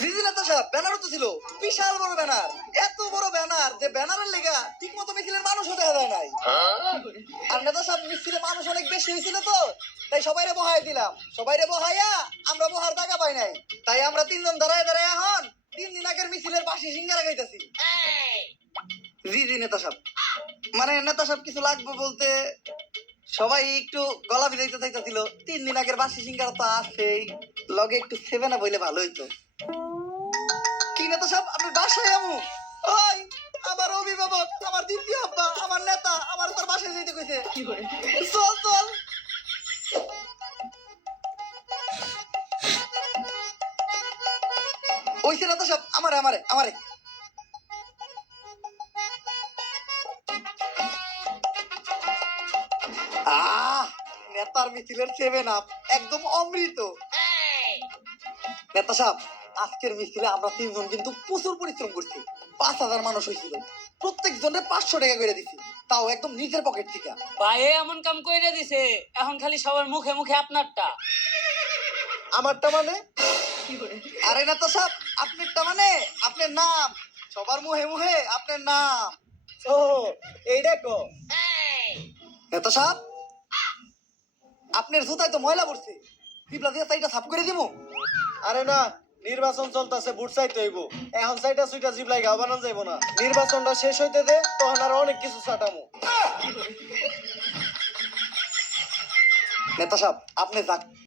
জি নেতা সাহেব, ব্যানারও তো ছিল, বিশাল বড় ব্যানার। এত বড় ব্যানার যে ব্যানারের লেগা ঠিক মতো মিছিলের মানুষও দেখা যায় নাই। আর নেতা সাহেব, মিছিলে মানুষ অনেক বেশি হয়েছিল তো, তাই সবাইরে বহাই দিলাম। সবাইরে বহাইয়া আমরা বহার জায়গা পাই নাই, তাই আমরা তিনজন দাঁড়ায় দাঁড়ায় এখন 3 দিন আগের মিছিলের বাসি সিঙ্গারা খাইতেছি। জি নেতা সাহেব, মানে নেতা সাহেব কিছু লাগবে বলতে সবাই একটু গলা ভিজাইতে চাইতেছিল। 3 দিন আগের বাসি সিঙ্গারা তো আছেই, লগে একটু 7 আপ হইলে ভালো হইতো। কি নেতা সাহেব, আমি বাসায় আমু? ওই আমার অভিভাবক, আমার দ্বিতীয় আব্বা, আমার নেতা আমার তোর বাসায় যাইতে কইছে। চল চল। ওইছে নেতা সাহেব, আমারে আমারে আমারে নেতার মিছিলের 7 আপ একদম অমৃত। নেতা সাহেব, আজকের মিছিলে আমরা 3জন কিন্তু প্রচুর পরিশ্রম করছি। 5,000 মানুষ হয়েছিল, প্রত্যেক জনের 500 টাকা করে দিছি, তাও একদম নিজের পকেট থেকে। ভাই এমন কাম কইরা দিছে, এখন খালি সবার মুখে মুখে আপনারটা। আমারটা মানে? আরে নেতা সাহেব, আপনারটা মানে আপনার নাম, সবার মুহে মুহে আপনার নাম। ও এই দেখো নেতা সাহেব, আপনার জুতায় তো ময়লা পড়ছে, পিপলা দিয়ে সাইডটা সাফ করে দিমু। আরে না, নির্বাচন চলতেছে, বুট চাইতে হইব। এখন সাইটা সুইটা জিবলাই গাও বানান যাইব না। নির্বাচনটা শেষ হইতে দে, তখন আর অনেক কিছু চাটামু। নেতা সাহেব, আপনি যাক।